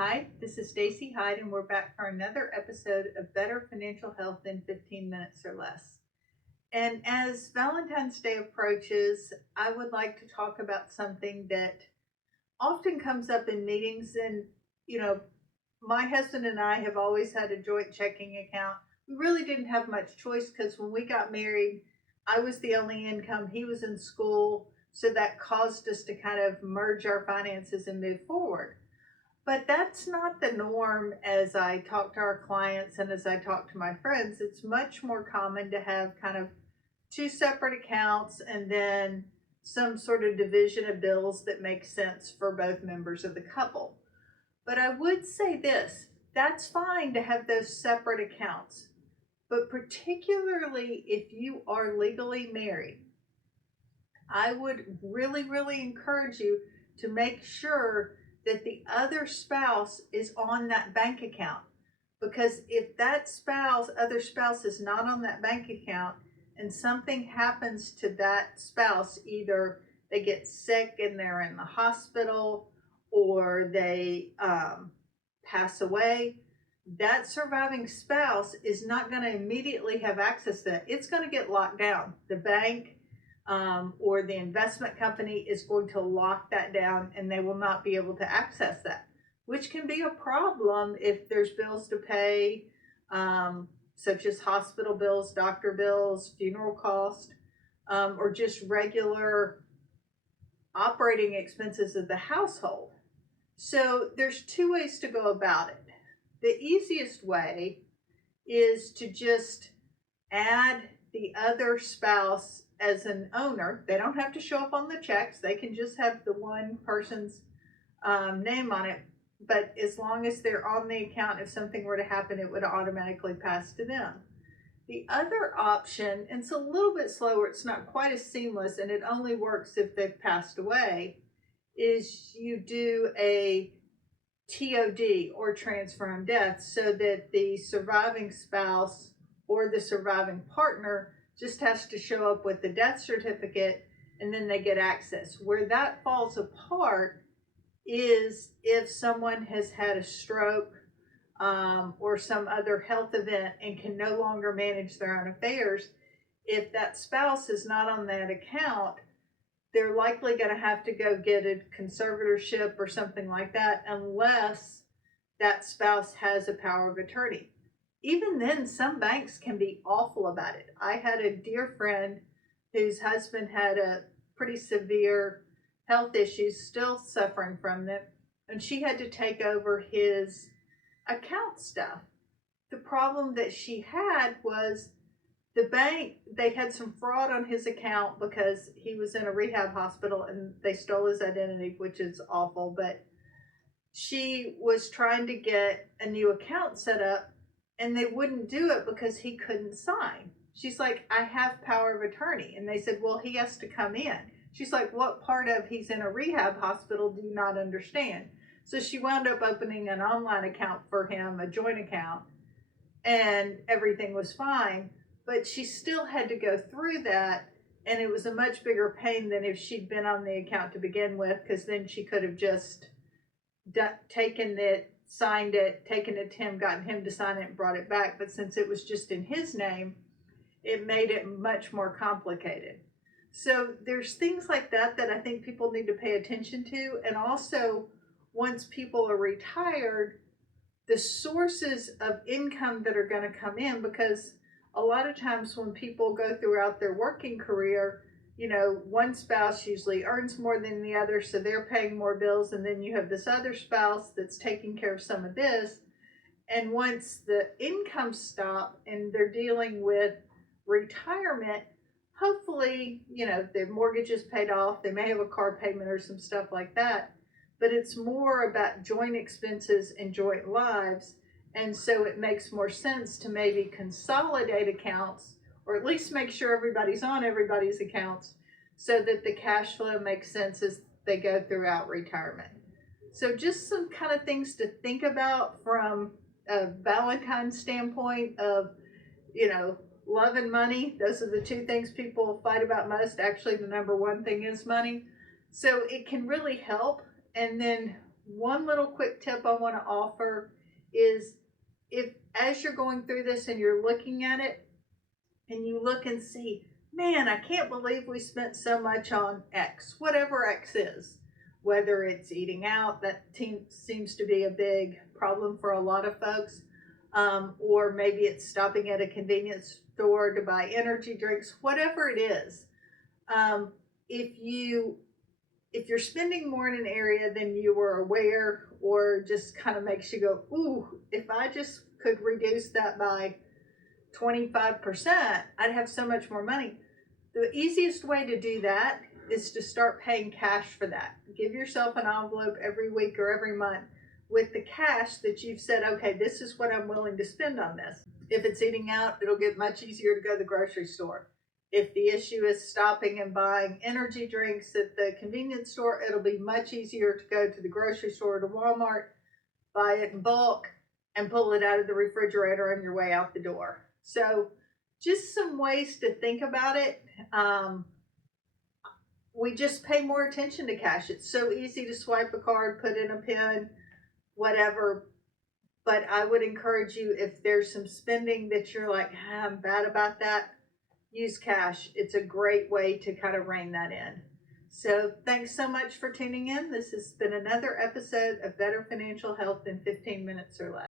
Hi, this is Stacey Hyde, and we're back for another episode of Better Financial Health in 15 Minutes or Less. And as Valentine's Day approaches, I would like to talk about something that often comes up in meetings. And, you know, my husband and I have always had a joint checking account. We really didn't have much choice because when we got married, I was the only income, he was in school. So that caused us to kind of merge our finances and move forward. But that's not the norm as I talk to our clients and as I talk to my friends. It's much more common to have kind of two separate accounts and then some sort of division of bills that makes sense for both members of the couple. But I would say this, that's fine to have those separate accounts. But particularly if you are legally married, I would really encourage you to make sure that the other spouse is on that bank account. Because if that other spouse is not on that bank account and something happens to that spouse, either they get sick and they're in the hospital or they pass away, that surviving spouse is not going to immediately have access to that. It's going to get locked down. The bank or the investment company is going to lock that down and they will not be able to access that, which can be a problem if there's bills to pay, such as hospital bills, doctor bills, funeral cost, or just regular operating expenses of the household. So there's two ways to go about it. The easiest way is to just add the other spouse as an owner. They don't have to show up on the checks. They can just have the one person's name on it. But as long as they're on the account, if something were to happen, it would automatically pass to them. The other option, and it's a little bit slower, it's not quite as seamless, and it only works if they've passed away, is you do a TOD or transfer on death so that the surviving spouse or the surviving partner just has to show up with the death certificate and then they get access. Where that falls apart is if someone has had a stroke or some other health event and can no longer manage their own affairs. If that spouse is not on that account, they're likely going to have to go get a conservatorship or something like that unless that spouse has a power of attorney. Even then, some banks can be awful about it. I had a dear friend whose husband had a pretty severe health issues, still suffering from them, and she had to take over his account stuff. The problem that she had was the bank, they had some fraud on his account because he was in a rehab hospital and they stole his identity, which is awful. But she was trying to get a new account set up and they wouldn't do it because he couldn't sign. She's like, I have power of attorney. And they said, well, he has to come in. She's like, what part of he's in a rehab hospital do you not understand? So she wound up opening an online account for him, a joint account, and everything was fine. But she still had to go through that, and it was a much bigger pain than if she'd been on the account to begin with, because then she could have just taken it, signed it, taken it to him, gotten him to sign it, and brought it back. But since it was just in his name, it made it much more complicated. So there's things like that I think people need to pay attention to. And also, once people are retired, the sources of income that are going to come in, because a lot of times when people go throughout their working career, one spouse usually earns more than the other, so they're paying more bills, and then you have this other spouse that's taking care of some of this. And once the incomes stop and they're dealing with retirement, hopefully, their mortgage is paid off, they may have a car payment or some stuff like that, but it's more about joint expenses and joint lives. And so it makes more sense to maybe consolidate accounts, or at least make sure everybody's on everybody's accounts so that the cash flow makes sense as they go throughout retirement. So just some kind of things to think about from a Valentine standpoint of, love and money. Those are the two things people fight about most. Actually, the number one thing is money. So it can really help. And then one little quick tip I want to offer is, if as you're going through this and you're looking at it and you look and see, man, I can't believe we spent so much on X, whatever X is, whether it's eating out, that seems to be a big problem for a lot of folks, or maybe it's stopping at a convenience store to buy energy drinks, whatever it is. Um, if you're spending more in an area than you were aware, or just kind of makes you go, ooh, if I just could reduce that by 25%, I'd have so much more money. The easiest way to do that is to start paying cash for that. Give yourself an envelope every week or every month with the cash that you've said, okay, this is what I'm willing to spend on this. If it's eating out, it'll get much easier to go to the grocery store. If the issue is stopping and buying energy drinks at the convenience store, it'll be much easier to go to the grocery store, to Walmart, buy it in bulk, and pull it out of the refrigerator on your way out the door. So just some ways to think about it. We just pay more attention to cash. It's so easy to swipe a card, put in a pin, whatever. But I would encourage you, if there's some spending that you're like, I'm bad about that, use cash. It's a great way to kind of rein that in. So thanks so much for tuning in. This has been another episode of Better Financial Health in 15 Minutes or Less.